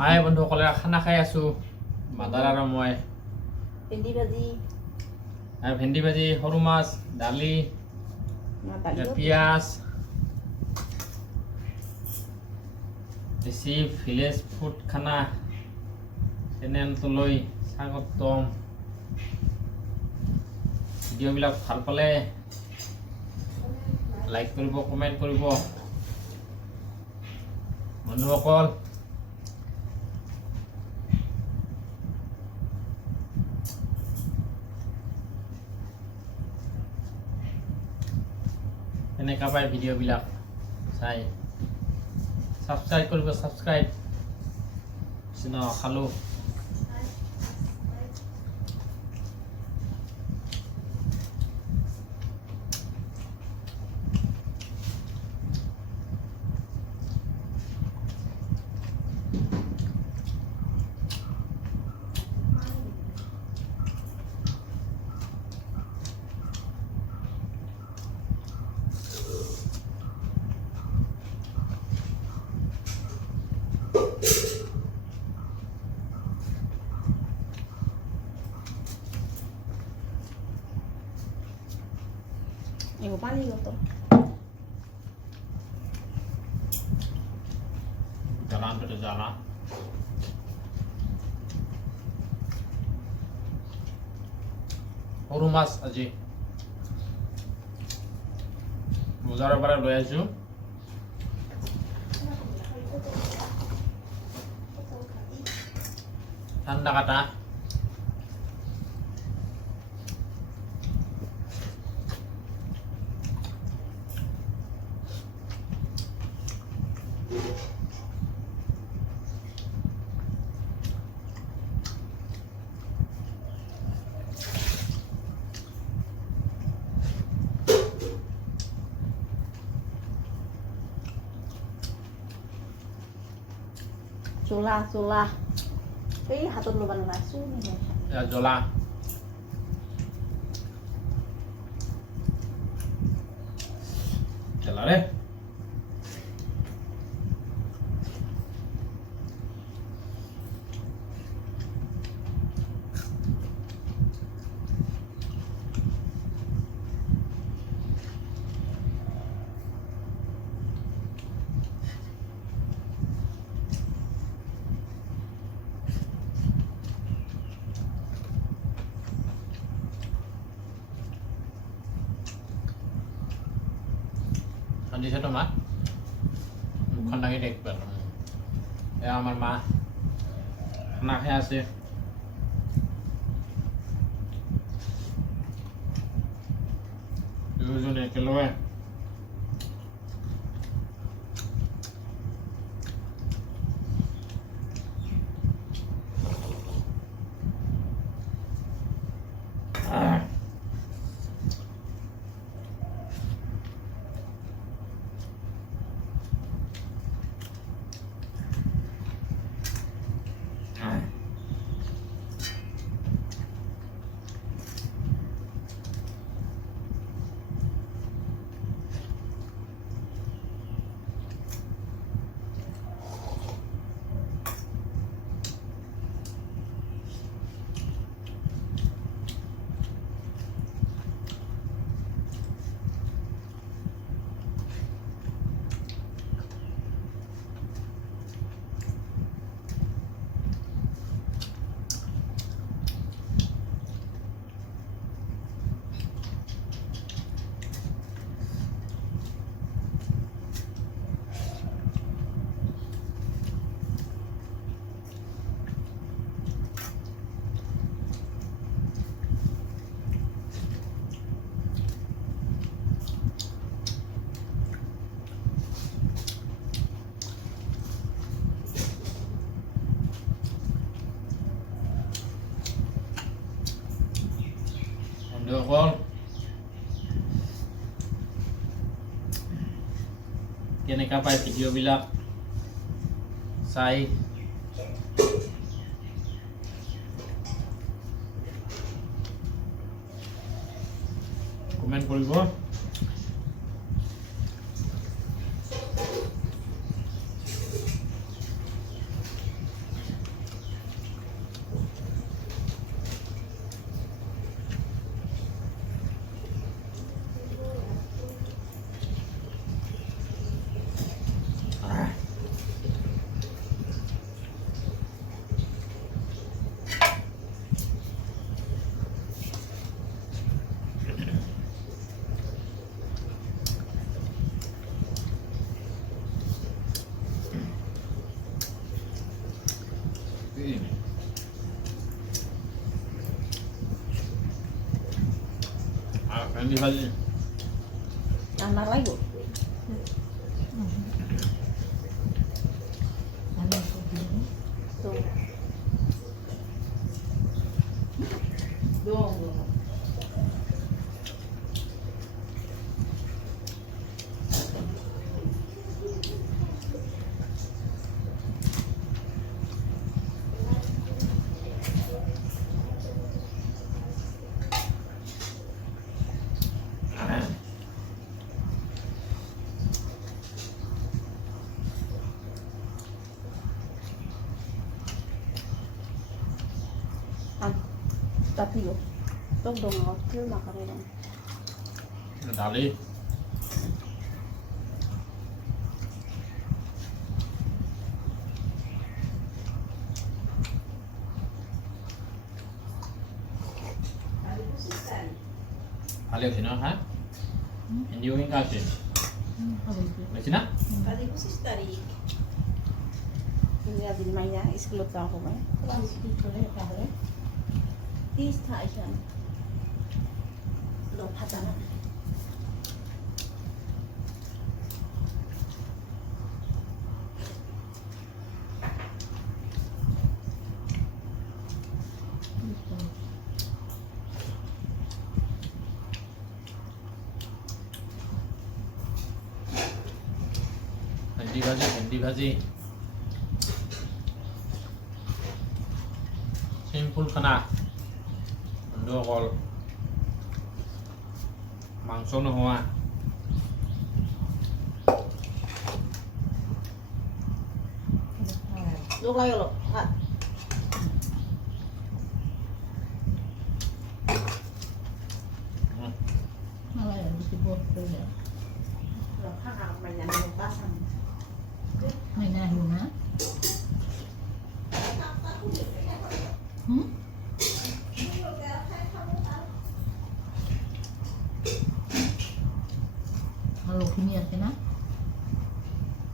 High বন্ধুসকলে খানা খাই আছো মাদাৰ আৰু মই ভেন্দি ভাজি আৰু ভেন্দি ভাজি সৰু মাছ দালি পিঁয়াজ দেশী ভিলেজ ফুড খানা চেনেলটোলৈ স্বাগতম ভিডিঅ'বিলাক ভাল পালে লাইক কৰিব কমেণ্ট কৰিব বন্ধুসকল এনেকা পায় ভিডিঅ'বিলাক চাই সাবস্ক্রাইব কৰিব সাবস্ক্রাইব চিনা খালো 이거 빨리 익었다. jalan pada jalan সৰু মাছ আজি বজাৰৰ পৰা লৈ আহিছো ঠাণ্ডা কাটা 졸라 cái hạt tụt lùi bằng là xuống này ya জ্বলা জ্বলা রে দিছে তোমাক মুখখন দাঙি দেখিবা এয়া আমাৰ মা খানা খাই আছে দুজনে একেলগে বন্ধুসকল কেনেকা পায় ভিডিঅ'বিলাক চাই কমেণ্ট কৰিব ini. Akan dibalik. Anak lagi bu. Tuh. Dong. Tapi yo, tok dong ngokil makannya dong. Dali. Alih sini, ha? Ini juga enggak sih. Macam mana? Tadi aku sih tadi. Ini ada mainnya, iskelut aku main. Tista ikan. Lo patanan. Hindi bhaji. Simple khana. Ando kol. Mangso no hoa. Lúc lagi lo, ha. Malah yang disebut tu ya. Lo kan mainnya lo pasang. Mainan Huna.